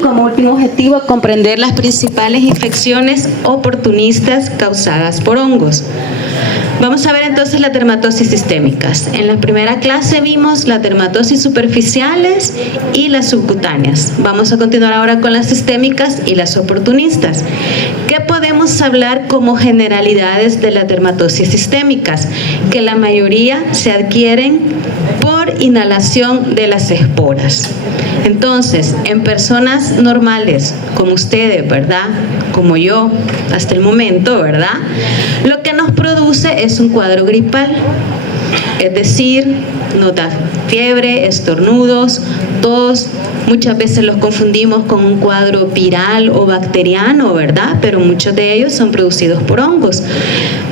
como último objetivo, comprender las principales infecciones oportunistas causadas por hongos. Vamos a ver entonces las dermatosis sistémicas. En la primera clase vimos las dermatosis superficiales y las subcutáneas. Vamos a continuar ahora con las sistémicas y las oportunistas. ¿Qué podemos hablar como generalidades de las dermatosis sistémicas? Que la mayoría se adquieren por inhalación de las esporas. Entonces, en personas normales, como ustedes, ¿verdad? Como yo, hasta el momento, ¿verdad? Lo que nos produce es un cuadro gripal, es decir, nos da fiebre, estornudos, tos. Muchas veces los confundimos con un cuadro viral o bacteriano, ¿verdad? Pero muchos de ellos son producidos por hongos.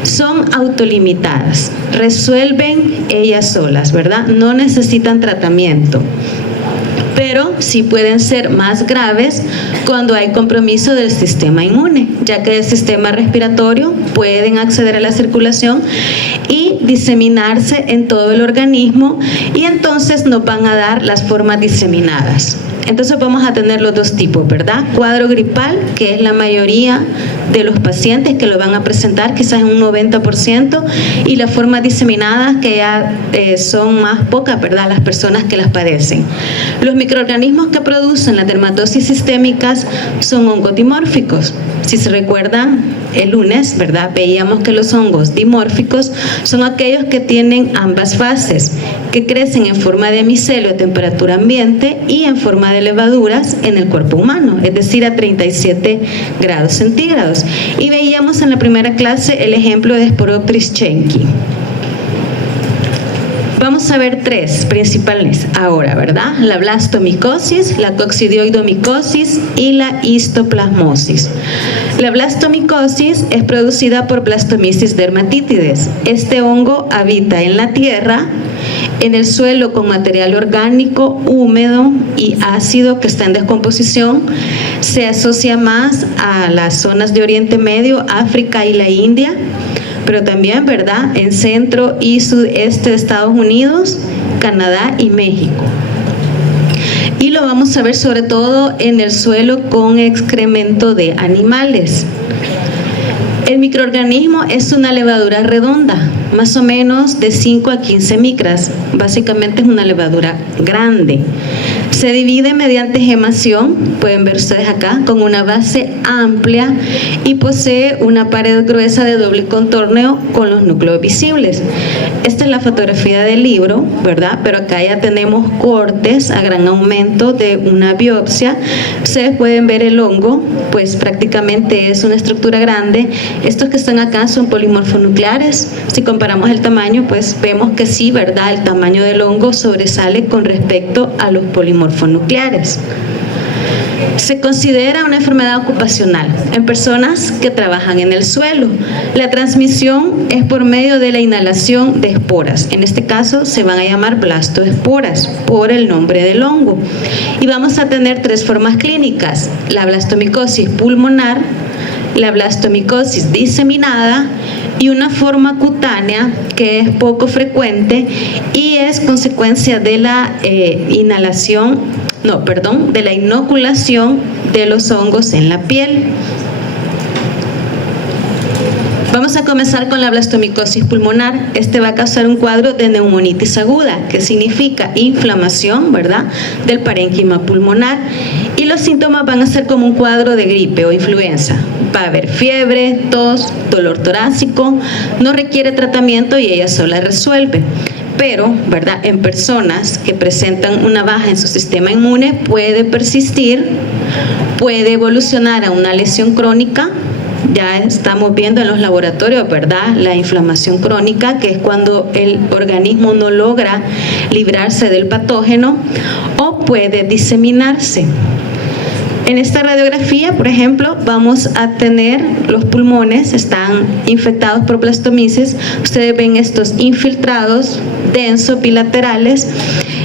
Son autolimitadas, resuelven ellas solas, ¿verdad? No necesitan tratamiento. Pero sí pueden ser más graves cuando hay compromiso del sistema inmune, ya que el sistema respiratorio pueden acceder a la circulación y diseminarse en todo el organismo, y entonces nos van a dar las formas diseminadas. Entonces vamos a tener los dos tipos, ¿verdad? Cuadro gripal, que es la mayoría de los pacientes que lo van a presentar, quizás en un 90%, y las formas diseminadas, que ya son más pocas, ¿verdad? Las personas que las padecen. Los microorganismos que producen las dermatosis sistémicas son hongos dimórficos. Si se recuerdan, el lunes, ¿verdad? Veíamos que los hongos dimórficos son aquellos que tienen ambas fases, que crecen en forma de micelio a temperatura ambiente y en forma de levaduras en el cuerpo humano, es decir, a 37 grados centígrados. Y veíamos en la primera clase el ejemplo de Sporopteris schenckii. Vamos a ver tres principales ahora, ¿verdad? La blastomicosis, la coccidioidomicosis y la histoplasmosis. La blastomicosis es producida por Blastomyces dermatitides. Este hongo habita en la tierra, en el suelo con material orgánico húmedo y ácido que está en descomposición. Se asocia más a las zonas de Oriente Medio, África y la India, pero también, ¿verdad?, en centro y sudeste de Estados Unidos, Canadá y México. Y lo vamos a ver sobre todo en el suelo con excremento de animales. El microorganismo es una levadura redonda, más o menos de 5 a 15 micras. Básicamente es una levadura grande. Se divide mediante gemación, pueden ver ustedes acá, con una base amplia y posee una pared gruesa de doble contorno con los núcleos visibles. Esta es la fotografía del libro, ¿verdad? Pero acá ya tenemos cortes a gran aumento de una biopsia. Ustedes pueden ver el hongo, pues prácticamente es una estructura grande. Estos que están acá son polimorfonucleares. Si comparamos el tamaño, pues vemos que sí, ¿verdad? El tamaño del hongo sobresale con respecto a los polimorfonucleares. Se considera una enfermedad ocupacional en personas que trabajan en el suelo. La transmisión es por medio de la inhalación de esporas. En este caso se van a llamar blastoesporas por el nombre del hongo. Y vamos a tener tres formas clínicas: la blastomicosis pulmonar, la blastomicosis diseminada y una forma cutánea que es poco frecuente y es consecuencia de la de la inoculación de los hongos en la piel. Vamos a comenzar con la blastomicosis pulmonar. Este va a causar un cuadro de neumonitis aguda, que significa inflamación, ¿verdad?, del parénquima pulmonar, y los síntomas van a ser como un cuadro de gripe o influenza. Va a haber fiebre, tos, dolor torácico, no requiere tratamiento y ella sola resuelve. Pero, ¿verdad?, en personas que presentan una baja en su sistema inmune puede persistir, puede evolucionar a una lesión crónica. Ya estamos viendo en los laboratorios, ¿verdad?, la inflamación crónica, que es cuando el organismo no logra librarse del patógeno, o puede diseminarse. En esta radiografía, por ejemplo, vamos a tener los pulmones, están infectados por Blastomyces. Ustedes ven estos infiltrados densos bilaterales.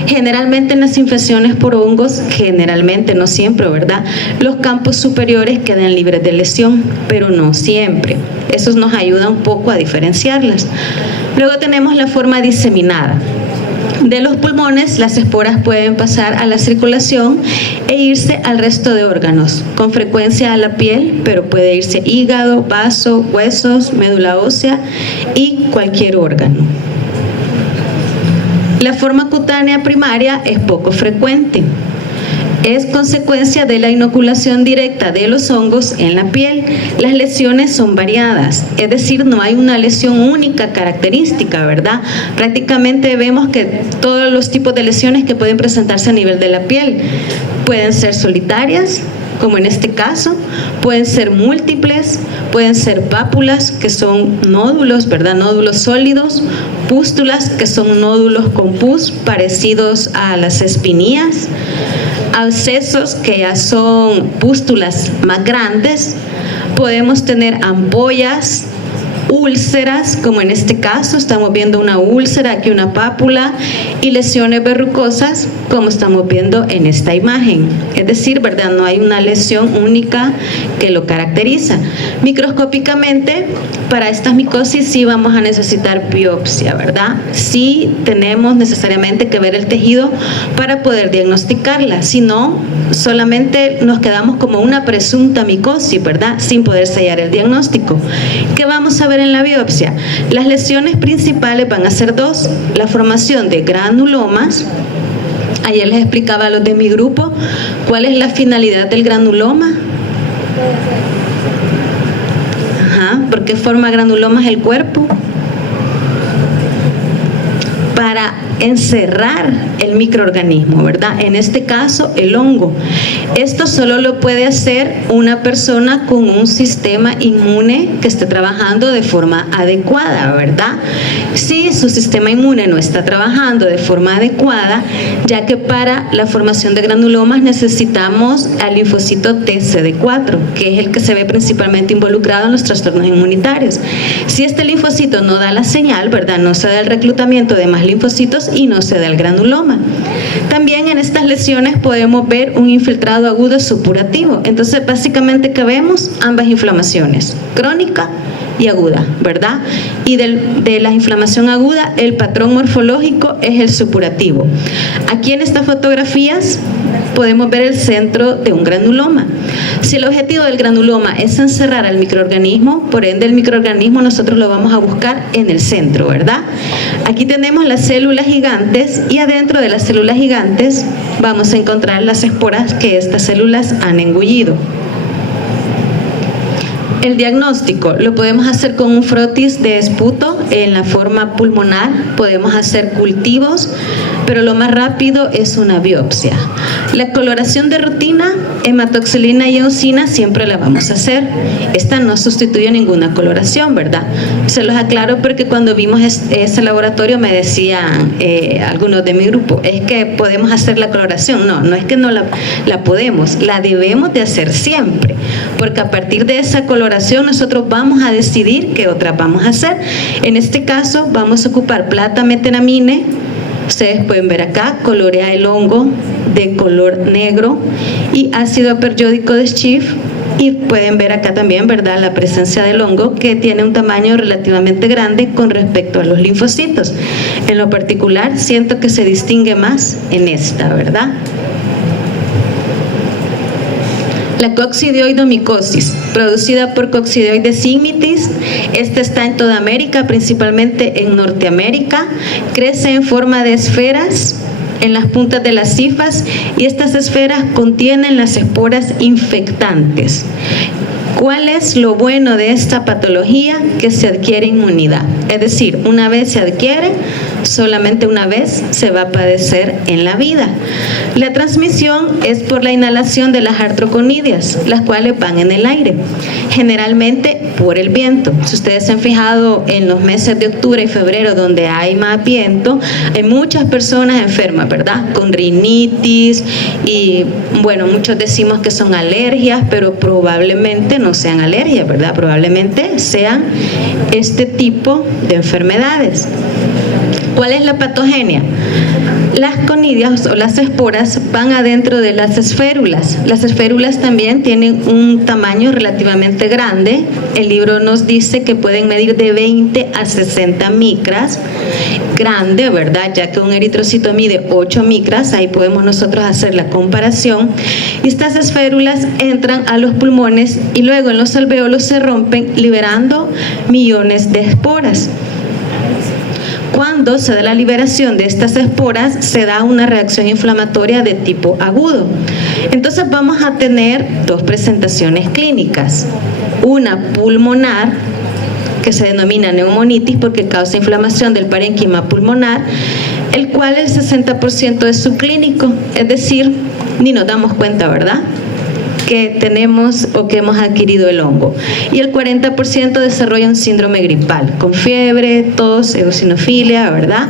Generalmente en las infecciones por hongos, generalmente, no siempre, ¿verdad?, los campos superiores quedan libres de lesión, pero no siempre. Eso nos ayuda un poco a diferenciarlas. Luego tenemos la forma diseminada. De los pulmones, las esporas pueden pasar a la circulación e irse al resto de órganos, con frecuencia a la piel, pero puede irse hígado, vaso, huesos, médula ósea y cualquier órgano. La forma cutánea primaria es poco frecuente. Es consecuencia de la inoculación directa de los hongos en la piel. Las lesiones son variadas, es decir, no hay una lesión única característica, ¿verdad? Prácticamente vemos que todos los tipos de lesiones que pueden presentarse a nivel de la piel pueden ser solitarias, como en este caso, pueden ser múltiples, pueden ser pápulas, que son nódulos, ¿verdad? Nódulos sólidos, pústulas, que son nódulos con pus parecidos a las espinillas, abscesos, que ya son pústulas más grandes, podemos tener ampollas, úlceras, como en este caso estamos viendo una úlcera, aquí una pápula, y lesiones verrucosas, como estamos viendo en esta imagen. Es decir, ¿verdad? No hay una lesión única que lo caracteriza. Microscópicamente, para estas micosis sí vamos a necesitar biopsia, ¿verdad? Sí tenemos necesariamente que ver el tejido para poder diagnosticarla, si no, solamente nos quedamos como una presunta micosis, ¿verdad? Sin poder sellar el diagnóstico. ¿Qué vamos a ver en la biopsia? Las lesiones principales van a ser dos: la formación de granulomas. Ayer les explicaba a los de mi grupo cuál es la finalidad del granuloma. ¿Por qué forma granulomas el cuerpo? Para encerrar el microorganismo, ¿verdad? En este caso, el hongo. Esto solo lo puede hacer una persona con un sistema inmune que esté trabajando de forma adecuada, ¿verdad? Si su sistema inmune no está trabajando de forma adecuada, ya que para la formación de granulomas necesitamos al linfocito TCD4, que es el que se ve principalmente involucrado en los trastornos inmunitarios. Si este linfocito no da la señal, ¿verdad? No se da el reclutamiento de más linfocitos y no se da el granuloma. También en estas lesiones podemos ver un infiltrado agudo supurativo. Entonces, básicamente, ¿qué vemos? Ambas inflamaciones, crónica y aguda, ¿verdad? Y de la inflamación aguda, el patrón morfológico es el supurativo. Aquí en estas fotografías podemos ver el centro de un granuloma. Si el objetivo del granuloma es encerrar al microorganismo, por ende el microorganismo nosotros lo vamos a buscar en el centro, ¿verdad? Aquí tenemos las células gigantes y adentro de las células gigantes vamos a encontrar las esporas que estas células han engullido. El diagnóstico lo podemos hacer con un frotis de esputo en la forma pulmonar, podemos hacer cultivos, pero lo más rápido es una biopsia. La coloración de rutina, hematoxilina y eosina, siempre la vamos a hacer. Esta no sustituye ninguna coloración, ¿verdad? Se los aclaro porque cuando vimos ese laboratorio me decían algunos de mi grupo, es que podemos hacer la coloración. No, no es que no la podemos, la debemos de hacer siempre, porque a partir de esa coloración nosotros vamos a decidir qué otras vamos a hacer. En este caso vamos a ocupar plata metenamine. Ustedes pueden ver acá, colorea el hongo de color negro, y ácido periódico de Schiff, y pueden ver acá también, ¿verdad?, la presencia del hongo, que tiene un tamaño relativamente grande con respecto a los linfocitos. En lo particular siento que se distingue más en esta, ¿verdad? La coccidioidomicosis, producida por Coccidioides ignitis, esta está en toda América, principalmente en Norteamérica, crece en forma de esferas en las puntas de las cifas, y estas esferas contienen las esporas infectantes. ¿Cuál es lo bueno de esta patología? Que se adquiere inmunidad. Es decir, una vez se adquiere, solamente una vez se va a padecer en la vida. La transmisión es por la inhalación de las artroconidias, las cuales van en el aire, generalmente por el viento. Si ustedes se han fijado en los meses de octubre y febrero, donde hay más viento, hay muchas personas enfermas, ¿verdad? Con rinitis, y bueno, muchos decimos que son alergias, pero probablemente no sean alergias, ¿verdad? Probablemente sean este tipo de enfermedades. ¿Cuál es la patogenia? Las conidias o las esporas van adentro de las esférulas. Las esférulas también tienen un tamaño relativamente grande. El libro nos dice que pueden medir de 20 a 60 micras. Grande, ¿verdad? Ya que un eritrocito mide 8 micras, ahí podemos nosotros hacer la comparación. Y estas esférulas entran a los pulmones y luego en los alvéolos se rompen, liberando millones de esporas. Cuando se da la liberación de estas esporas, se da una reacción inflamatoria de tipo agudo. Entonces vamos a tener dos presentaciones clínicas. Una pulmonar, que se denomina neumonitis porque causa inflamación del parénquima pulmonar, el cual el 60% es subclínico, es decir, ni nos damos cuenta, ¿verdad?, que tenemos o que hemos adquirido el hongo. Y el 40% desarrolla un síndrome gripal, con fiebre, tos, eosinofilia, ¿verdad?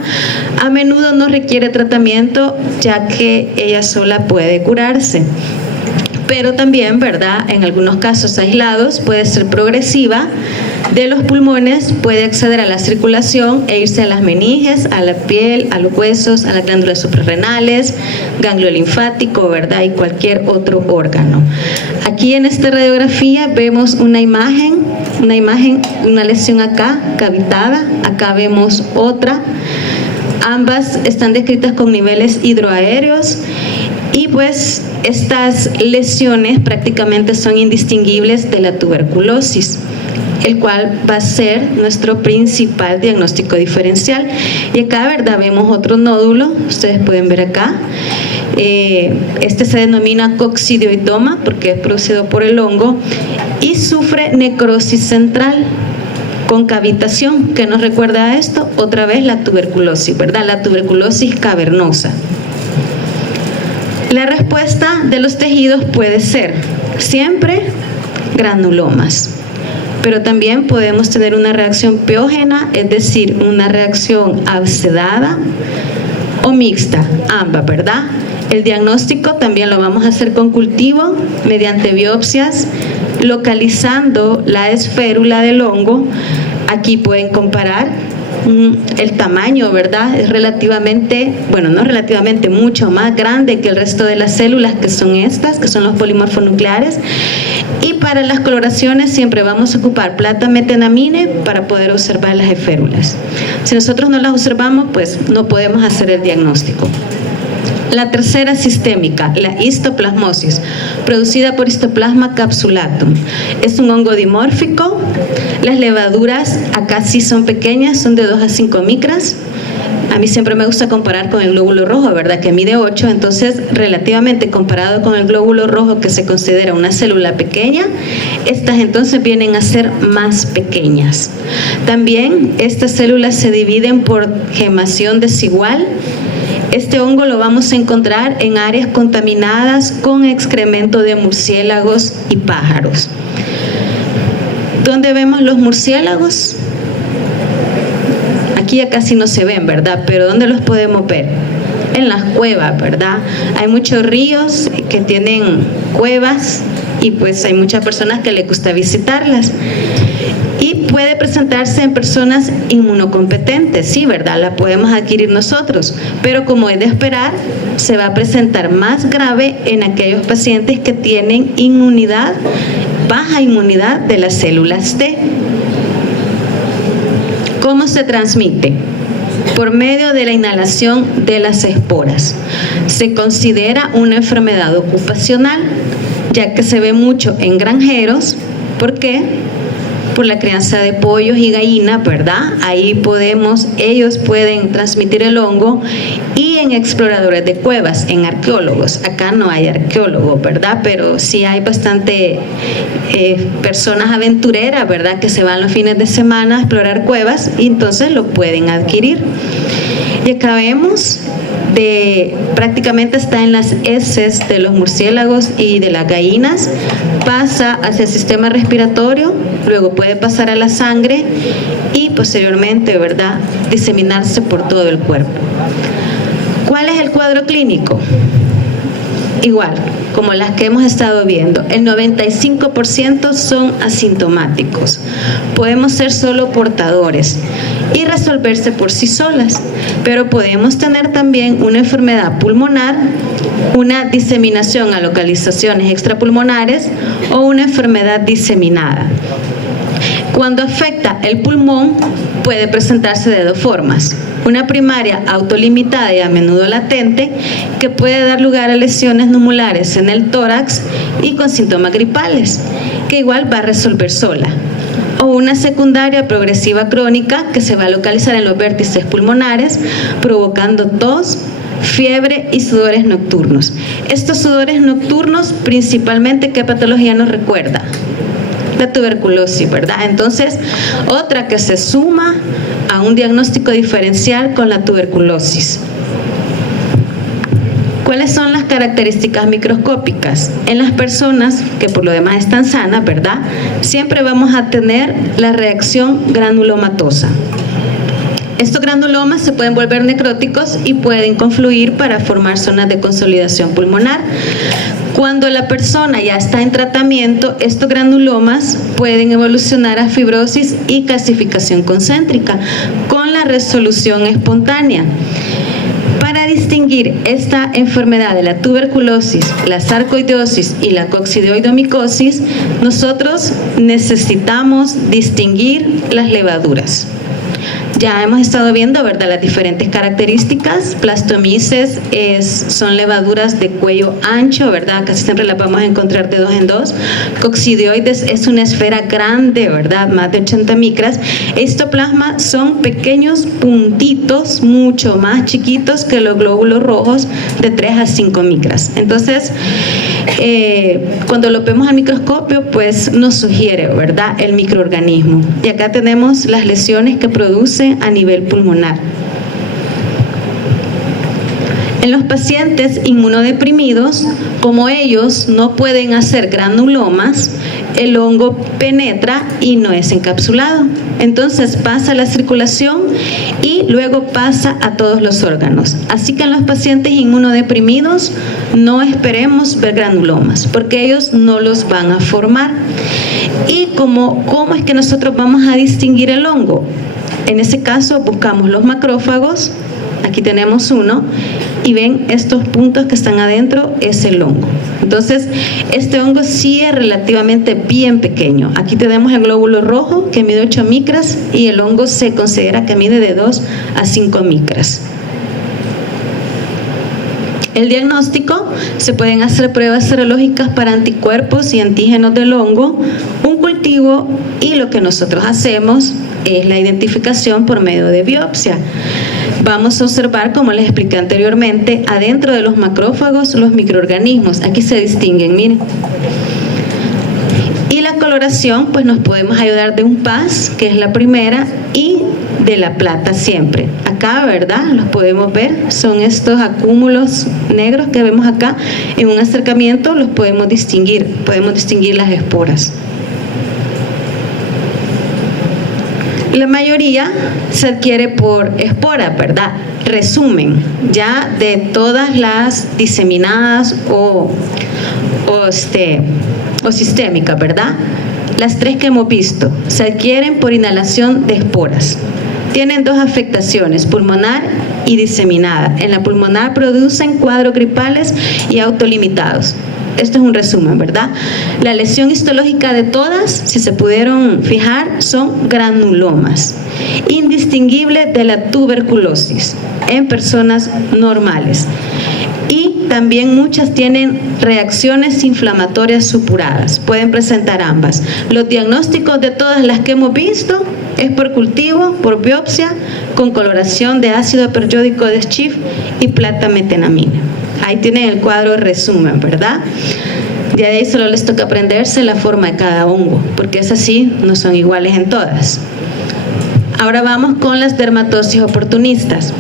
A menudo no requiere tratamiento, ya que ella sola puede curarse. Pero también, ¿verdad?, en algunos casos aislados puede ser progresiva de los pulmones, puede acceder a la circulación e irse a las meninges, a la piel, a los huesos, a las glándulas suprarrenales, ganglio linfático, ¿verdad?, y cualquier otro órgano. Aquí en esta radiografía vemos una imagen, una lesión acá, cavitada, acá vemos otra. Ambas están descritas con niveles hidroaéreos. Y pues estas lesiones prácticamente son indistinguibles de la tuberculosis, el cual va a ser nuestro principal diagnóstico diferencial. Y acá, ¿verdad?, vemos otro nódulo, ustedes pueden ver acá. Este se denomina coccidioidoma porque es producido por el hongo y sufre necrosis central con cavitación. ¿Qué nos recuerda a esto? Otra vez la tuberculosis, ¿verdad?, la tuberculosis cavernosa. La respuesta de los tejidos puede ser siempre granulomas, pero también podemos tener una reacción piógena, es decir, una reacción abscedada o mixta, ambas, ¿verdad? El diagnóstico también lo vamos a hacer con cultivo, mediante biopsias, localizando la esférula del hongo. Aquí pueden comparar el tamaño, ¿verdad? Es relativamente, bueno, no relativamente, mucho más grande que el resto de las células, que son estas, que son los polimorfonucleares. Y para las coloraciones siempre vamos a ocupar plata metenamine para poder observar las esférulas. Si nosotros no las observamos, pues no podemos hacer el diagnóstico. La tercera sistémica, la histoplasmosis, producida por Histoplasma capsulatum. Es un hongo dimórfico. Las levaduras acá sí son pequeñas, son de 2 a 5 micras. A mí siempre me gusta comparar con el glóbulo rojo, ¿verdad?, que mide 8, entonces relativamente comparado con el glóbulo rojo, que se considera una célula pequeña, estas entonces vienen a ser más pequeñas. También estas células se dividen por gemación desigual. Este hongo lo vamos a encontrar en áreas contaminadas con excremento de murciélagos y pájaros. ¿Dónde vemos los murciélagos? Aquí ya casi no se ven, ¿verdad? Pero ¿dónde los podemos ver? En las cuevas, ¿verdad? Hay muchos ríos que tienen cuevas y pues hay muchas personas que les gusta visitarlas. Y puede presentarse en personas inmunocompetentes, sí, ¿verdad?, la podemos adquirir nosotros, pero como es de esperar, se va a presentar más grave en aquellos pacientes que tienen inmunidad, baja inmunidad de las células T. ¿Cómo se transmite? Por medio de la inhalación de las esporas. Se considera una enfermedad ocupacional, ya que se ve mucho en granjeros. ¿Por qué? Por la crianza de pollos y gallinas, ¿verdad? Ahí ellos pueden transmitir el hongo, y en exploradores de cuevas, en arqueólogos. Acá no hay arqueólogos, ¿verdad? Pero sí hay bastante personas aventureras, ¿verdad?, que se van los fines de semana a explorar cuevas y entonces lo pueden adquirir. Y acá vemos prácticamente está en las heces de los murciélagos y de las gallinas, pasa hacia el sistema respiratorio, luego puede pasar a la sangre y posteriormente, ¿verdad?, diseminarse por todo el cuerpo. ¿Cuál es el cuadro clínico? igual, como las que hemos estado viendo, el 95% son asintomáticos. Podemos ser solo portadores y resolverse por sí solas, pero podemos tener también una enfermedad pulmonar, una diseminación a localizaciones extrapulmonares o una enfermedad diseminada. Cuando afecta el pulmón, puede presentarse de dos formas. Una primaria autolimitada y a menudo latente, que puede dar lugar a lesiones numulares en el tórax y con síntomas gripales, que igual va a resolver sola. O una secundaria progresiva crónica, que se va a localizar en los vértices pulmonares, provocando tos, fiebre y sudores nocturnos. Estos sudores nocturnos, principalmente, ¿qué patología nos recuerda? La tuberculosis, ¿verdad? Entonces, otra que se suma a un diagnóstico diferencial con la tuberculosis. ¿Cuáles son las características microscópicas? En las personas que por lo demás están sanas, ¿verdad?, siempre vamos a tener la reacción granulomatosa. Estos granulomas se pueden volver necróticos y pueden confluir para formar zonas de consolidación pulmonar. Cuando la persona ya está en tratamiento, estos granulomas pueden evolucionar a fibrosis y calcificación concéntrica con la resolución espontánea. Para distinguir esta enfermedad de la tuberculosis, la sarcoidosis y la coccidioidomicosis, nosotros necesitamos distinguir las levaduras. Ya hemos estado viendo, ¿verdad?, las diferentes características. Plastomices son levaduras de cuello ancho, ¿verdad? Casi siempre las vamos a encontrar de 2 en 2. Coccidioides es una esfera grande, ¿verdad?, más de 80 micras. Histoplasma son pequeños puntitos, mucho más chiquitos que los glóbulos rojos, de 3 a 5 micras. Entonces, cuando lo vemos al microscopio, pues nos sugiere, ¿verdad?, el microorganismo. Y acá tenemos las lesiones que produce a nivel pulmonar. En los pacientes inmunodeprimidos, como ellos no pueden hacer granulomas, el hongo penetra y no es encapsulado. Entonces pasa a la circulación y luego pasa a todos los órganos. Así que en los pacientes inmunodeprimidos no esperemos ver granulomas, porque ellos no los van a formar. ¿Y cómo es que nosotros vamos a distinguir el hongo? En ese caso buscamos los macrófagos, aquí tenemos uno, y ven estos puntos que están adentro, es el hongo. Entonces, este hongo sí es relativamente bien pequeño. Aquí tenemos el glóbulo rojo que mide 8 micras y el hongo se considera que mide de 2 a 5 micras. El diagnóstico: se pueden hacer pruebas serológicas para anticuerpos y antígenos del hongo, un cultivo, y lo que nosotros hacemos es la identificación por medio de biopsia. Vamos a observar, como les expliqué anteriormente, adentro de los macrófagos los microorganismos. Aquí se distinguen, miren. Y la coloración, pues nos podemos ayudar de un PAS, que es la primera, y de la plata siempre. Acá, ¿verdad?, los podemos ver, son estos acúmulos negros que vemos acá. En un acercamiento los podemos distinguir las esporas. La mayoría se adquiere por espora, ¿verdad? Resumen, ya de todas las diseminadas o sistémicas, ¿verdad? Las 3 que hemos visto se adquieren por inhalación de esporas. Tienen 2 afectaciones, pulmonar y diseminada. En la pulmonar producen cuadros gripales y autolimitados. Esto es un resumen, ¿verdad? La lesión histológica de todas, si se pudieron fijar, son granulomas, indistinguibles de la tuberculosis en personas normales. Y también muchas tienen reacciones inflamatorias supuradas, pueden presentar ambas. Los diagnósticos de todas las que hemos visto es por cultivo, por biopsia, con coloración de ácido periódico de Schiff y plata metenamina. Ahí tienen el cuadro resumen, ¿verdad? De ahí solo les toca aprenderse la forma de cada hongo, porque esas sí no son iguales en todas. Ahora vamos con las dermatosis oportunistas.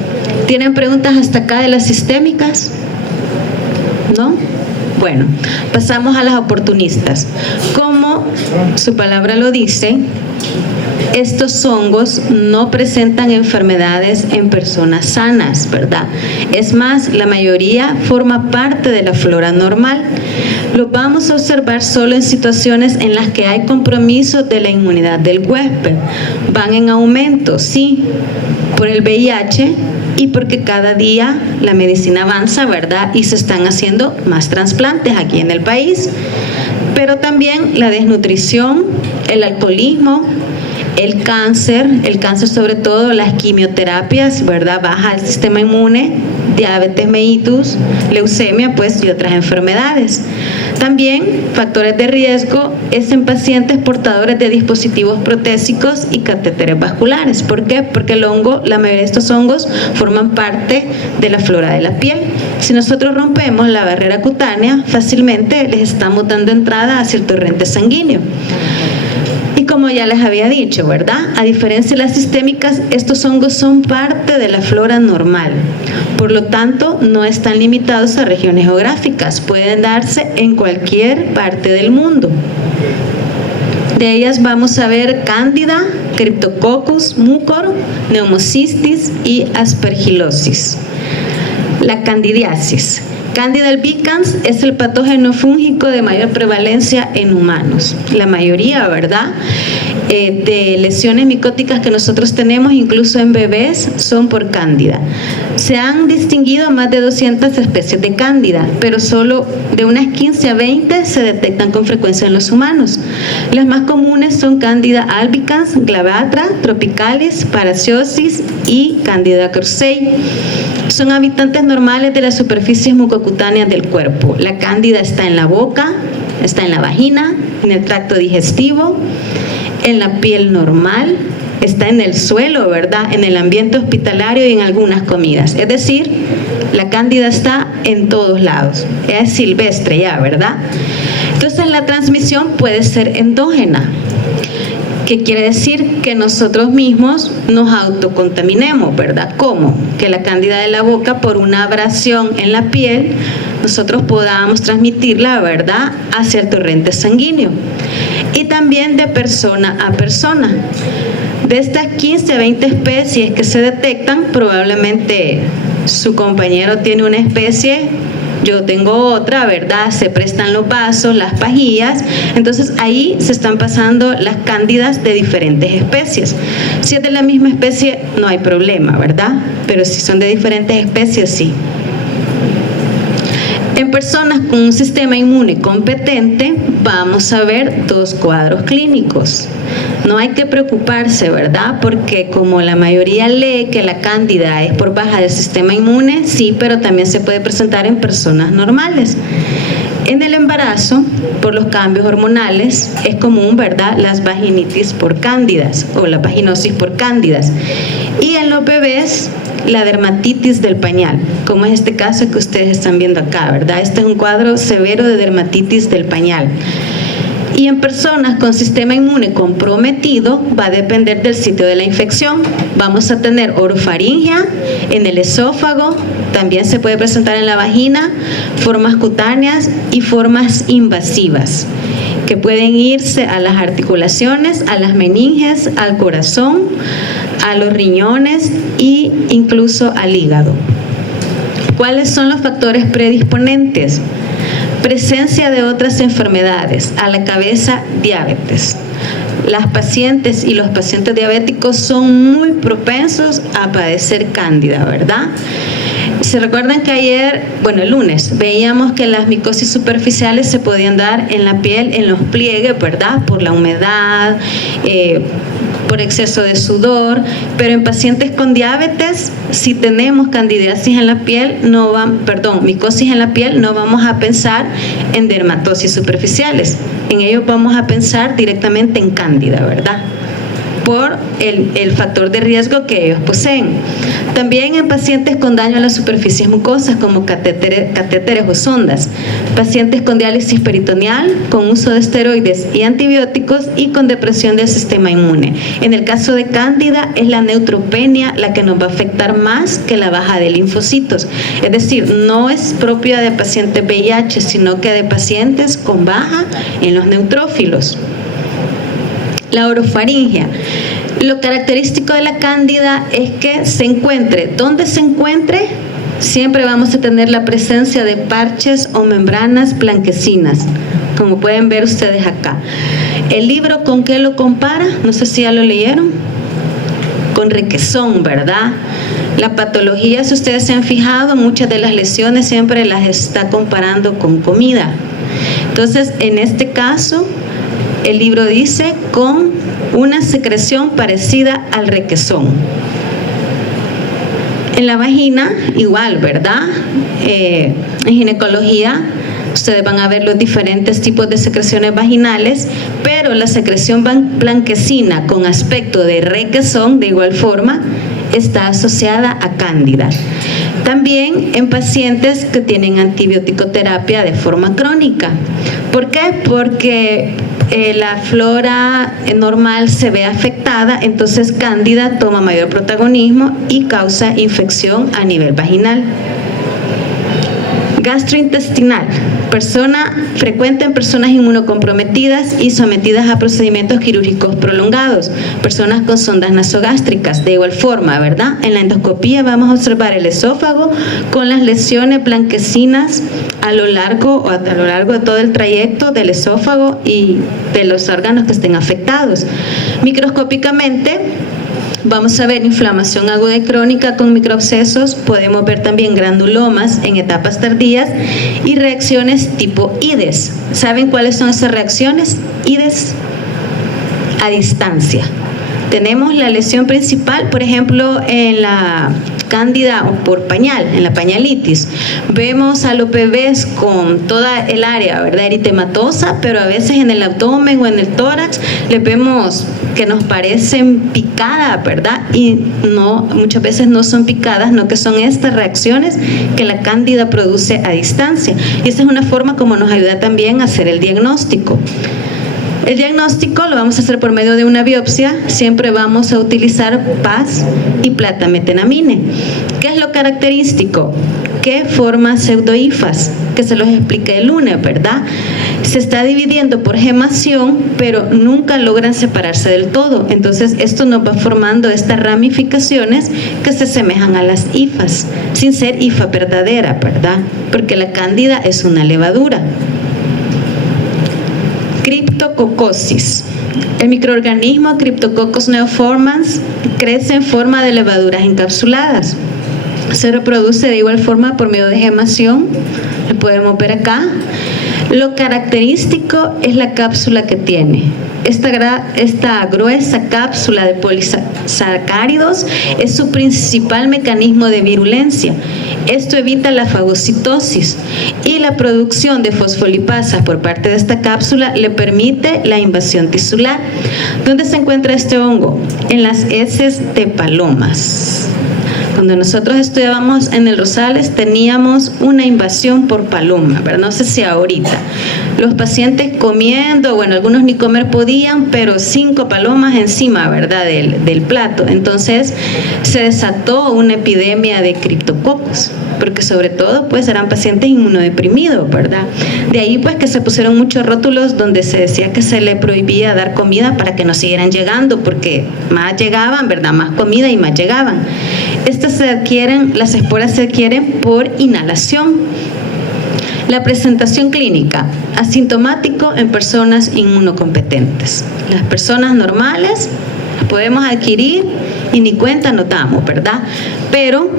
¿Tienen preguntas hasta acá de las sistémicas? ¿No? Bueno, pasamos a las oportunistas. Como su palabra lo dice, estos hongos no presentan enfermedades en personas sanas, ¿verdad? Es más, la mayoría forma parte de la flora normal. Lo vamos a observar solo en situaciones en las que hay compromiso de la inmunidad del huésped. Van en aumento, sí, por el VIH y porque cada día la medicina avanza, ¿verdad? Y se están haciendo más trasplantes aquí en el país. Pero también la desnutrición, el alcoholismo, el cáncer sobre todo, las quimioterapias, ¿verdad? Baja el sistema inmune, diabetes mellitus, leucemia, pues, y otras enfermedades. También factores de riesgo es en pacientes portadores de dispositivos protésicos y catéteres vasculares. ¿Por qué? Porque el hongo, la mayoría de estos hongos forman parte de la flora de la piel. Si nosotros rompemos la barrera cutánea, fácilmente les estamos dando entrada hacia el torrente sanguíneo. Y como ya les había dicho, ¿verdad? A diferencia de las sistémicas, estos hongos son parte de la flora normal. Por lo tanto, no están limitados a regiones geográficas. Pueden darse en cualquier parte del mundo. De ellas vamos a ver Cándida, Cryptococcus, Mucor, Pneumocystis y Aspergillosis. La candidiasis. Candida albicans es el patógeno fúngico de mayor prevalencia en humanos. La mayoría, ¿verdad?, de lesiones micóticas que nosotros tenemos, incluso en bebés, son por cándida. Se han distinguido más de 200 especies de cándida, pero solo de unas 15 a 20 se detectan con frecuencia en los humanos. Las más comunes son Candida albicans, Glavatra, tropicalis, Paraciosis y Candida cruzei. Son habitantes normales de las superficies mucocutáneas del cuerpo. La cándida está en la boca, está en la vagina, en el tracto digestivo, en la piel normal, está en el suelo, ¿verdad?, en el ambiente hospitalario y en algunas comidas. Es decir, la cándida está en todos lados. Es silvestre ya, ¿verdad? Entonces la transmisión puede ser endógena. ¿Qué quiere decir? Que nosotros mismos nos autocontaminemos, ¿verdad? ¿Cómo? Que la cándida de la boca, por una abrasión en la piel, nosotros podamos transmitirla, ¿verdad?, hacia el torrente sanguíneo. Y también de persona a persona. De estas 15 a 20 especies que se detectan, probablemente su compañero tiene una especie, yo tengo otra, ¿verdad? Se prestan los vasos, las pajillas, entonces ahí se están pasando las cándidas de diferentes especies. Si es de la misma especie, no hay problema, ¿verdad? Pero si son de diferentes especies, sí. En personas con un sistema inmune competente, vamos a ver dos cuadros clínicos. No hay que preocuparse, ¿verdad? Porque como la mayoría lee que la cándida es por baja del sistema inmune, sí, pero también se puede presentar en personas normales. En el embarazo, por los cambios hormonales, es común, ¿verdad?, las vaginitis por cándidas o la vaginosis por cándidas. Y en los bebés, la dermatitis del pañal, como es este caso que ustedes están viendo acá, ¿verdad? Este es un cuadro severo de dermatitis del pañal. Y en personas con sistema inmune comprometido va a depender del sitio de la infección. Vamos a tener orofaringia en el esófago, también se puede presentar en la vagina, formas cutáneas y formas invasivas que pueden irse a las articulaciones, a las meninges, al corazón, a los riñones e incluso al hígado. ¿Cuáles son los factores predisponentes? Presencia de otras enfermedades, a la cabeza diabetes. Las pacientes y los pacientes diabéticos son muy propensos a padecer cándida, ¿verdad? ¿Se recuerdan que ayer, el lunes, veíamos que las micosis superficiales se podían dar en la piel, en los pliegues, ¿verdad? Por la humedad, por exceso de sudor, pero en pacientes con diabetes, si tenemos candidiasis en la piel, micosis en la piel, no vamos a pensar en dermatosis superficiales. En ellos vamos a pensar directamente en cándida, ¿verdad?, por el factor de riesgo que ellos poseen. También en pacientes con daño a las superficies mucosas, como catéteres o sondas, pacientes con diálisis peritoneal, con uso de esteroides y antibióticos y con depresión del sistema inmune. En el caso de cándida, es la neutropenia la que nos va a afectar más que la baja de linfocitos. Es decir, no es propia de pacientes VIH, sino que de pacientes con baja en los neutrófilos. La orofaringia. Lo característico de la cándida es que se encuentre donde se encuentre, siempre vamos a tener la presencia de parches o membranas blanquecinas, como pueden ver ustedes acá. El libro, ¿con qué lo compara? No sé si ya lo leyeron. Con requesón, ¿verdad? La patología, si ustedes se han fijado, muchas de las lesiones siempre las está comparando con comida. Entonces, en este caso, el libro dice con una secreción parecida al requesón. En la vagina, igual, ¿verdad? En ginecología, ustedes van a ver los diferentes tipos de secreciones vaginales, pero la secreción blanquecina con aspecto de requesón, de igual forma, está asociada a cándida. También en pacientes que tienen antibiótico-terapia de forma crónica. ¿Por qué? Porque la flora normal se ve afectada, entonces cándida toma mayor protagonismo y causa infección a nivel vaginal. Gastrointestinal, frecuente en personas inmunocomprometidas y sometidas a procedimientos quirúrgicos prolongados, personas con sondas nasogástricas. De igual forma, ¿verdad? En la endoscopía vamos a observar el esófago con las lesiones blanquecinas a lo largo de todo el trayecto del esófago y de los órganos que estén afectados. Microscópicamente, vamos a ver inflamación aguda y crónica con microabscesos, podemos ver también granulomas en etapas tardías y reacciones tipo IDES. ¿Saben cuáles son esas reacciones? IDES a distancia. Tenemos la lesión principal, por ejemplo, en la cándida o por pañal, en la pañalitis. Vemos a los bebés con toda el área, ¿verdad?, eritematosa, pero a veces en el abdomen o en el tórax les vemos que nos parecen picadas, ¿verdad? Y no, muchas veces no son picadas, no, que son estas reacciones que la cándida produce a distancia. Y esa es una forma como nos ayuda también a hacer el diagnóstico. El diagnóstico lo vamos a hacer por medio de una biopsia. Siempre vamos a utilizar PAS y plata-metenamine. ¿Qué es lo característico? ¿Qué forma pseudohifas? Que se los expliqué el lunes, ¿verdad? Se está dividiendo por gemación, pero nunca logran separarse del todo. Entonces, esto nos va formando estas ramificaciones que se asemejan a las hifas, sin ser hifa verdadera, ¿verdad? Porque la cándida es una levadura. Criptococosis. El microorganismo Cryptococcus neoformans crece en forma de levaduras encapsuladas. Se reproduce de igual forma por medio de gemación. Lo podemos ver acá. Lo característico es la cápsula que tiene. Esta gruesa cápsula de polisacáridos es su principal mecanismo de virulencia. Esto evita la fagocitosis y la producción de fosfolipasas por parte de esta cápsula le permite la invasión tisular. ¿Dónde se encuentra este hongo? En las heces de palomas. Cuando nosotros estudiábamos en el Rosales teníamos una invasión por paloma, pero no sé si ahorita. Los pacientes comiendo, bueno, algunos ni comer podían, pero 5 palomas encima, ¿verdad?, del plato. Entonces se desató una epidemia de criptococos, porque sobre todo pues eran pacientes inmunodeprimidos, ¿verdad? De ahí pues que se pusieron muchos rótulos donde se decía que se le prohibía dar comida para que no siguieran llegando, porque más llegaban, ¿verdad?, más comida y más llegaban. Las esporas se adquieren por inhalación. La presentación clínica, asintomático en personas inmunocompetentes. Las personas normales las podemos adquirir y ni cuenta nos damos, ¿verdad? Pero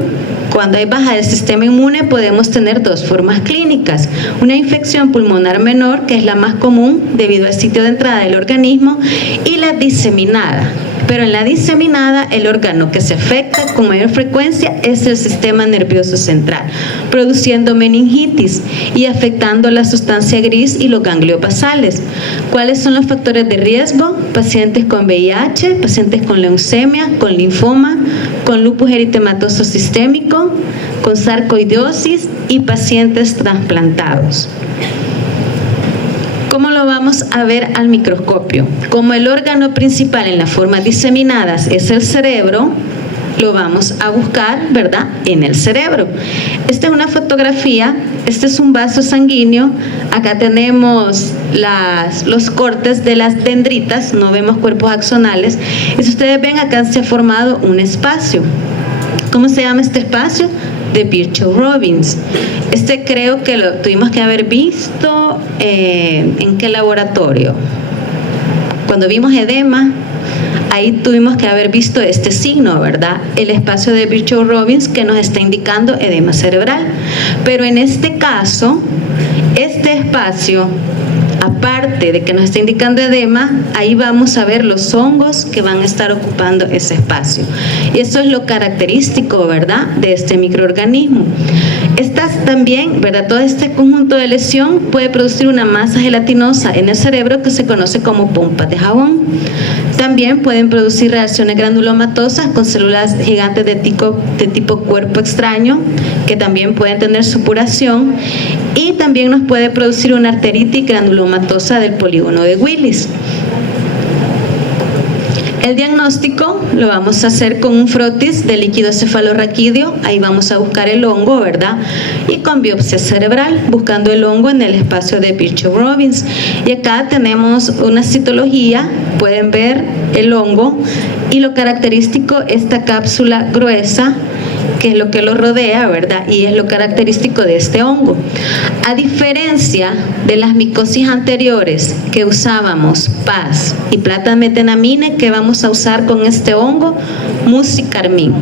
cuando hay baja del sistema inmune podemos tener 2 formas clínicas. Una infección pulmonar menor, que es la más común debido al sitio de entrada del organismo, y la diseminada. Pero en la diseminada, el órgano que se afecta con mayor frecuencia es el sistema nervioso central, produciendo meningitis y afectando la sustancia gris y los ganglios basales. ¿Cuáles son los factores de riesgo? Pacientes con VIH, pacientes con leucemia, con linfoma, con lupus eritematoso sistémico, con sarcoidosis y pacientes trasplantados. ¿Cómo lo vamos a ver al microscopio? Como el órgano principal en las formas diseminadas es el cerebro, lo vamos a buscar, ¿verdad?, en el cerebro. Esta es una fotografía, este es un vaso sanguíneo, acá tenemos los cortes de las dendritas, no vemos cuerpos axonales, y si ustedes ven, acá se ha formado un espacio. ¿Cómo se llama este espacio? De Virchow-Robbins. Este creo que lo tuvimos que haber visto ¿en qué laboratorio? Cuando vimos edema, ahí tuvimos que haber visto este signo, ¿verdad? El espacio de Virchow-Robbins que nos está indicando edema cerebral. Pero en este caso, este espacio, aparte de que nos está indicando edema, ahí vamos a ver los hongos que van a estar ocupando ese espacio. Y eso es lo característico, ¿verdad?, de este microorganismo. Estas también, ¿verdad?, todo este conjunto de lesión puede producir una masa gelatinosa en el cerebro que se conoce como pompas de jabón. También pueden producir reacciones granulomatosas con células gigantes de tipo cuerpo extraño, que también pueden tener supuración, y también nos puede producir una arteritis granulomatosa del polígono de Willis. El diagnóstico lo vamos a hacer con un frotis de líquido cefalorraquídeo, ahí vamos a buscar el hongo, ¿verdad?, y con biopsia cerebral, buscando el hongo en el espacio de Virchow-Robbins. Y acá tenemos una citología, pueden ver el hongo, y lo característico, esta cápsula gruesa, que es lo que lo rodea, ¿verdad?, y es lo característico de este hongo. A diferencia de las micosis anteriores que usábamos PAS y plata-metenamine, que vamos a usar con este hongo, musicarmín.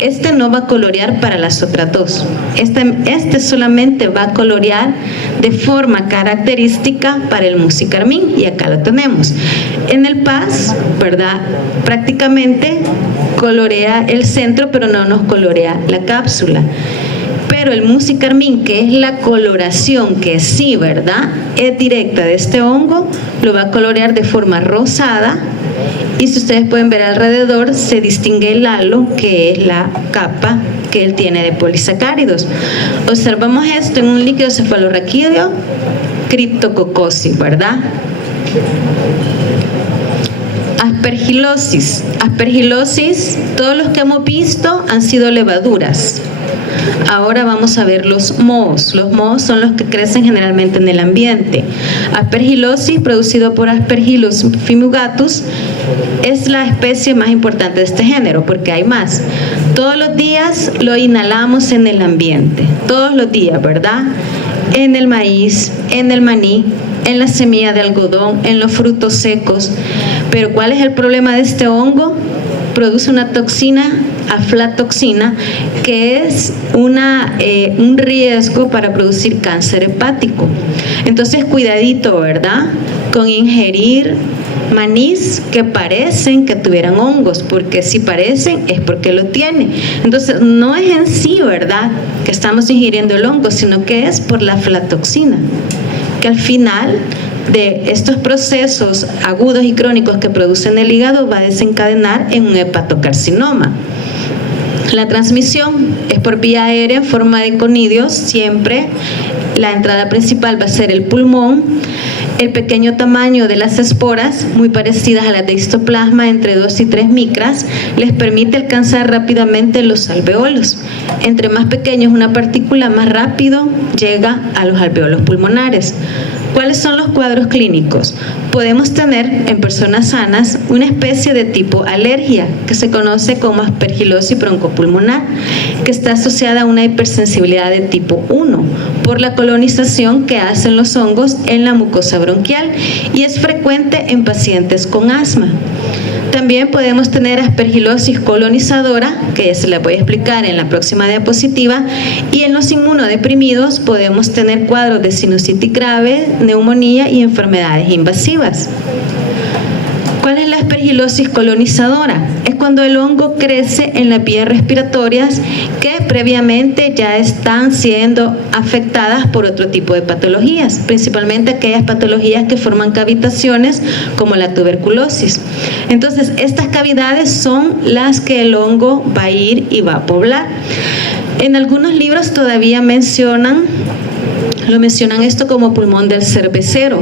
Este no va a colorear para las otras dos. Este solamente va a colorear de forma característica para el musicarmín, y acá lo tenemos. En el PAS, ¿verdad?, prácticamente colorea el centro, pero no nos colorea la cápsula. Pero el musicarmín, que es la coloración que sí, ¿verdad?, es directa de este hongo, lo va a colorear de forma rosada. Y si ustedes pueden ver alrededor, se distingue el halo, que es la capa que él tiene de polisacáridos. Observamos esto en un líquido cefalorraquídeo, criptococosis, ¿verdad? Aspergilosis. Aspergilosis, todos los que hemos visto han sido levaduras. Ahora vamos a ver los mohos. Los mohos son los que crecen generalmente en el ambiente. Aspergilosis, producido por Aspergillus fumigatus, es la especie más importante de este género, porque hay más. Todos los días lo inhalamos en el ambiente, todos los días, ¿verdad? En el maíz, en el maní, en la semilla de algodón, en los frutos secos. Pero ¿cuál es el problema de este hongo? Produce una toxina, aflatoxina, que es un riesgo para producir cáncer hepático. Entonces, cuidadito, ¿verdad?, con ingerir manís que parecen que tuvieran hongos, porque si parecen es porque lo tienen. Entonces, no es en sí, ¿verdad?, que estamos ingiriendo el hongo, sino que es por la aflatoxina, que al final de estos procesos agudos y crónicos que producen el hígado va a desencadenar en un hepatocarcinoma. La transmisión es por vía aérea en forma de conidios. Siempre la entrada principal va a ser el pulmón. El pequeño tamaño de las esporas, muy parecidas a las de histoplasma, entre 2 y 3 micras, les permite alcanzar rápidamente los alveolos. Entre más pequeño es una partícula, más rápido llega a los alveolos pulmonares. ¿Cuáles son los cuadros clínicos? Podemos tener en personas sanas una especie de tipo alergia, que se conoce como aspergilosis broncopulmonar, que está asociada a una hipersensibilidad de tipo 1 por la colonización que hacen los hongos en la mucosa bronquial, y es frecuente en pacientes con asma. También podemos tener aspergilosis colonizadora, que ya se la voy a explicar en la próxima diapositiva, y en los inmunodeprimidos podemos tener cuadros de sinusitis grave, neumonía y enfermedades invasivas. ¿Cuál es la aspergilosis colonizadora? Es cuando el hongo crece en las vías respiratorias que previamente ya están siendo afectadas por otro tipo de patologías, principalmente aquellas patologías que forman cavitaciones como la tuberculosis. Entonces, estas cavidades son las que el hongo va a ir y va a poblar. En algunos libros todavía lo mencionan esto como pulmón del cervecero,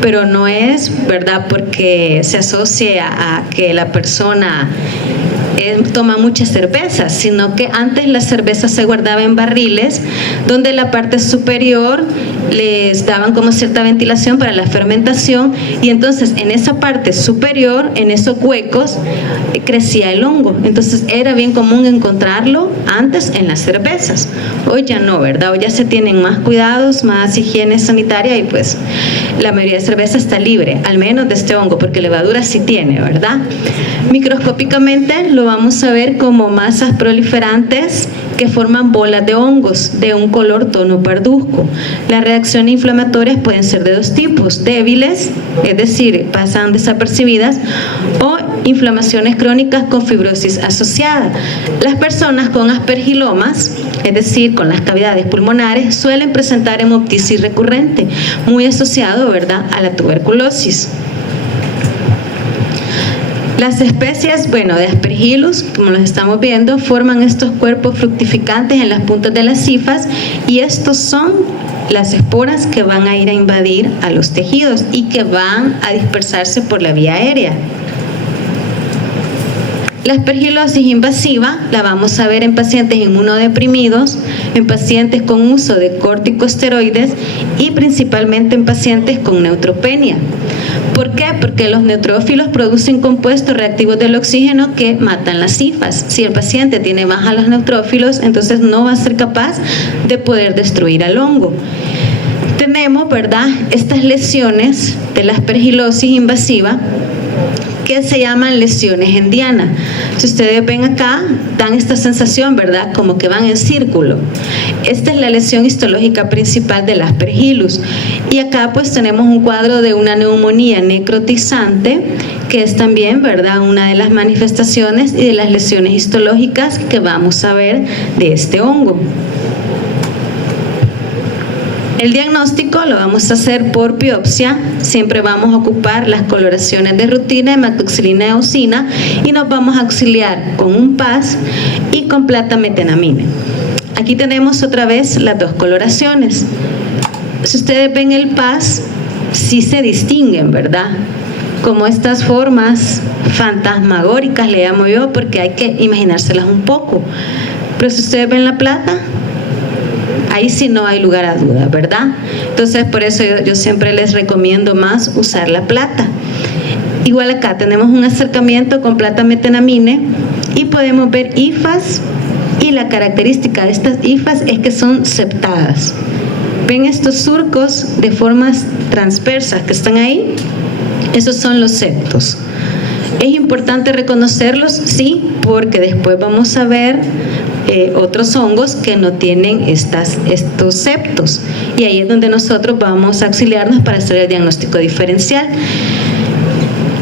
pero no es, ¿verdad?, porque se asocia a que la persona toman muchas cervezas, sino que antes la cerveza se guardaba en barriles donde la parte superior les daban como cierta ventilación para la fermentación, y entonces en esa parte superior, en esos huecos, crecía el hongo. Entonces era bien común encontrarlo antes en las cervezas. Hoy ya no, ¿verdad? Hoy ya se tienen más cuidados, más higiene sanitaria, y pues la mayoría de cerveza está libre, al menos de este hongo, porque levadura sí tiene, ¿verdad? Microscópicamente lo vamos a ver como masas proliferantes que forman bolas de hongos de un color tono parduzco. Las reacciones inflamatorias pueden ser de dos tipos: débiles, es decir, pasan desapercibidas, o inflamaciones crónicas con fibrosis asociada. Las personas con aspergilomas, es decir, con las cavidades pulmonares, suelen presentar hemoptisis recurrente, muy asociado, ¿verdad?, a la tuberculosis. Las especies, de Aspergillus, como los estamos viendo, forman estos cuerpos fructificantes en las puntas de las hifas, y estos son las esporas que van a ir a invadir a los tejidos y que van a dispersarse por la vía aérea. La aspergilosis invasiva la vamos a ver en pacientes inmunodeprimidos, en pacientes con uso de corticosteroides y principalmente en pacientes con neutropenia. ¿Por qué? Porque los neutrófilos producen compuestos reactivos del oxígeno que matan las hifas. Si el paciente tiene baja los neutrófilos, entonces no va a ser capaz de poder destruir al hongo. Tenemos, ¿verdad?, estas lesiones de la aspergilosis invasiva que se llaman lesiones en diana. Si ustedes ven acá, dan esta sensación, ¿verdad?, como que van en círculo. Esta es la lesión histológica principal del Aspergillus. Y acá pues tenemos un cuadro de una neumonía necrotizante, que es también, ¿verdad?, una de las manifestaciones y de las lesiones histológicas que vamos a ver de este hongo. El diagnóstico lo vamos a hacer por biopsia. Siempre vamos a ocupar las coloraciones de rutina, hematoxilina, eosina, y nos vamos a auxiliar con un PAS y con plata-metenamina. Aquí tenemos otra vez las dos coloraciones. Si ustedes ven el PAS, sí se distinguen, ¿verdad?, como estas formas fantasmagóricas, le llamo yo, porque hay que imaginárselas un poco. Pero si ustedes ven la plata, ahí sí no hay lugar a duda, ¿verdad? Entonces, por eso yo siempre les recomiendo más usar la plata. Igual acá tenemos un acercamiento con plata-metenamine y podemos ver hifas, y la característica de estas hifas es que son septadas. ¿Ven estos surcos de formas transversas que están ahí? Esos son los septos. ¿Es importante reconocerlos? Sí, porque después vamos a ver otros hongos que no tienen estos septos, y ahí es donde nosotros vamos a auxiliarnos para hacer el diagnóstico diferencial.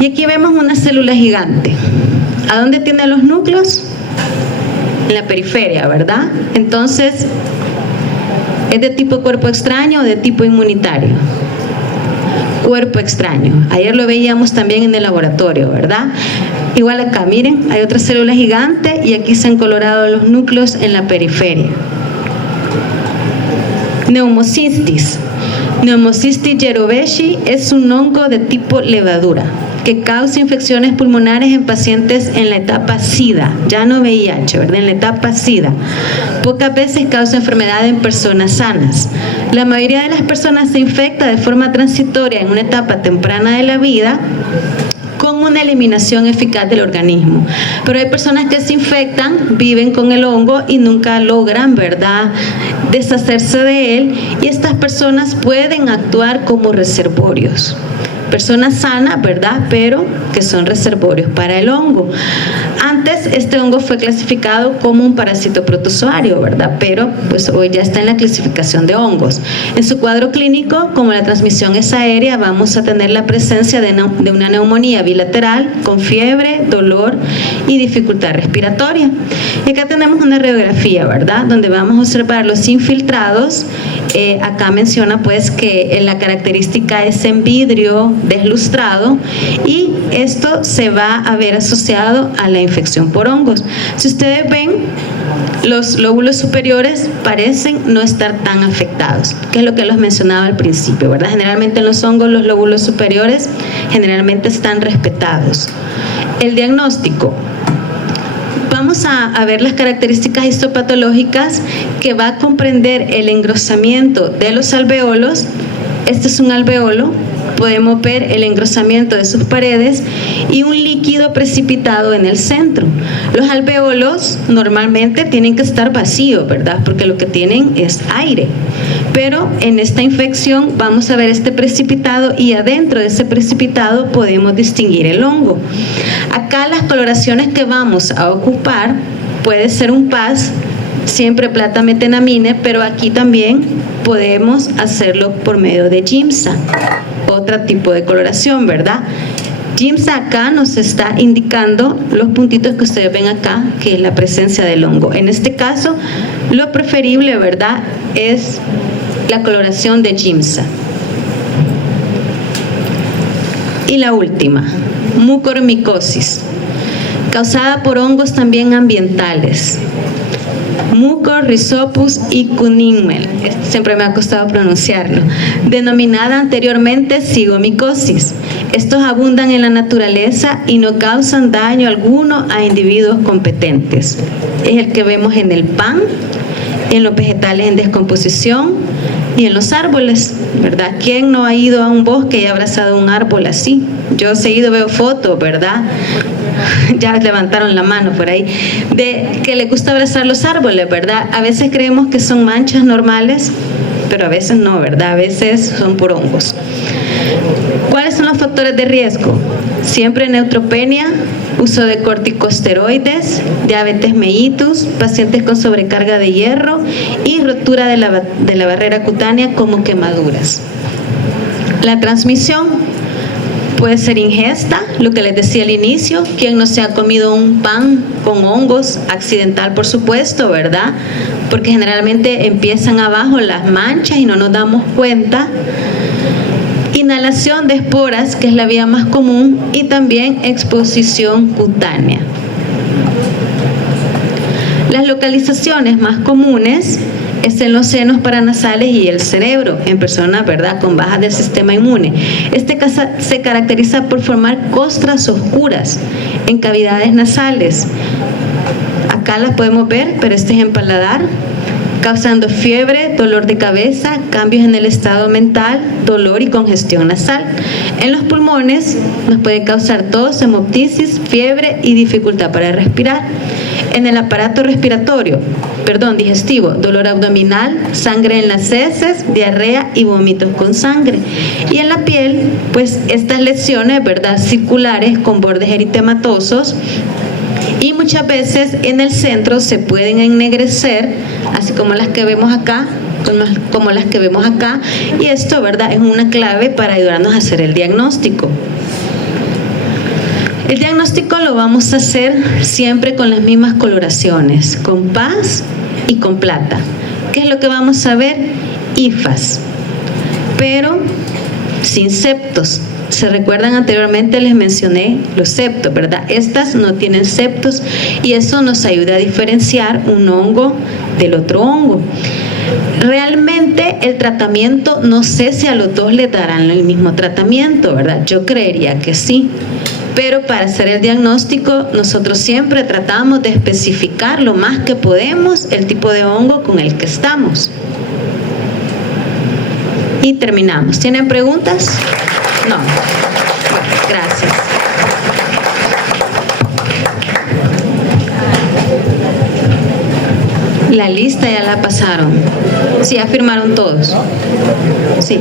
Y aquí vemos una célula gigante. ¿A dónde tiene los núcleos? En la periferia, ¿verdad? Entonces, ¿es de tipo cuerpo extraño o de tipo inmunitario? Cuerpo extraño. Ayer lo veíamos también en el laboratorio, ¿verdad? Igual acá, miren, hay otra célula gigante y aquí se han colorado los núcleos en la periferia. Pneumocystis. Pneumocystis jirovecii es un hongo de tipo levadura que causa infecciones pulmonares en pacientes en la etapa SIDA, ya no VIH, ¿verdad?, en la etapa SIDA. Pocas veces causa enfermedad en personas sanas. La mayoría de las personas se infecta de forma transitoria en una etapa temprana de la vida, con una eliminación eficaz del organismo. Pero hay personas que se infectan, viven con el hongo y nunca logran, ¿verdad?, deshacerse de él, y estas personas pueden actuar como reservorios. Personas sanas, ¿verdad?, pero que son reservorios para el hongo. Antes este hongo fue clasificado como un parásito protozoario, ¿verdad?, pero pues hoy ya está en la clasificación de hongos. En su cuadro clínico, como la transmisión es aérea, vamos a tener la presencia de una neumonía bilateral con fiebre, dolor y dificultad respiratoria. Y acá tenemos una radiografía, ¿verdad?, donde vamos a observar los infiltrados. Acá menciona pues que la característica es en vidrio deslustrado, y esto se va a ver asociado a la infección por hongos. Si ustedes ven, los lóbulos superiores parecen no estar tan afectados, que es lo que les mencionaba al principio, ¿verdad? Generalmente en los hongos los lóbulos superiores generalmente están respetados. El diagnóstico: vamos a ver las características histopatológicas que va a comprender el engrosamiento de los alveolos. Este es un alveolo. Podemos ver el engrosamiento de sus paredes y un líquido precipitado en el centro. Los alveolos normalmente tienen que estar vacíos, ¿verdad? Porque lo que tienen es aire. Pero en esta infección vamos a ver este precipitado y adentro de ese precipitado podemos distinguir el hongo. Acá las coloraciones que vamos a ocupar puede ser un PAS, siempre plata metenamine, pero aquí también podemos hacerlo por medio de Giemsa, otro tipo de coloración, ¿verdad? Giemsa acá nos está indicando los puntitos que ustedes ven acá, que es la presencia del hongo. En este caso, lo preferible, ¿verdad?, es la coloración de Giemsa. Y la última, mucormicosis, causada por hongos también ambientales. Mucor, Rhizopus y Cunimel, siempre me ha costado pronunciarlo, denominada anteriormente cigomicosis. Estos abundan en la naturaleza y no causan daño alguno a individuos competentes. Es el que vemos en el pan, en los vegetales en descomposición y en los árboles, ¿verdad? ¿Quién no ha ido a un bosque y ha abrazado un árbol así? Yo seguido veo fotos, ¿verdad? Ya levantaron la mano por ahí, de que les gusta abrazar los árboles, ¿verdad? A veces creemos que son manchas normales, pero a veces no, ¿verdad? A veces son por hongos. ¿Cuáles son los factores de riesgo? Siempre neutropenia, uso de corticosteroides, diabetes mellitus, pacientes con sobrecarga de hierro y rotura de la barrera cutánea como quemaduras. La transmisión puede ser ingesta, lo que les decía al inicio, quien no se ha comido un pan con hongos, accidental por supuesto, ¿verdad? Porque generalmente empiezan abajo las manchas y no nos damos cuenta. Inhalación de esporas, que es la vía más común, y también exposición cutánea. Las localizaciones más comunes es en los senos paranasales y el cerebro, en personas, ¿verdad?, con baja del sistema inmune. Este se caracteriza por formar costras oscuras en cavidades nasales. Acá las podemos ver, pero este es en paladar, causando fiebre, dolor de cabeza, cambios en el estado mental, dolor y congestión nasal. En los pulmones nos puede causar tos, hemoptisis, fiebre y dificultad para respirar. En el aparato digestivo, dolor abdominal, sangre en las heces, diarrea y vómitos con sangre. Y en la piel, pues estas lesiones, ¿verdad?, circulares con bordes eritematosos, y muchas veces en el centro se pueden ennegrecer, así como las que vemos acá, y esto, ¿verdad?, es una clave para ayudarnos a hacer el diagnóstico. El diagnóstico lo vamos a hacer siempre con las mismas coloraciones, con PAS y con plata. ¿Qué es lo que vamos a ver? Hifas, pero sin septos. ¿Se recuerdan? Anteriormente les mencioné los septos, ¿verdad? Estas no tienen septos y eso nos ayuda a diferenciar un hongo del otro hongo. Realmente el tratamiento, no sé si a los dos les darán el mismo tratamiento, ¿verdad? Yo creería que sí. Pero para hacer el diagnóstico, nosotros siempre tratamos de especificar lo más que podemos el tipo de hongo con el que estamos. Y terminamos. ¿Tienen preguntas? No. Gracias. La lista ya la pasaron. Sí, ya firmaron todos. Sí.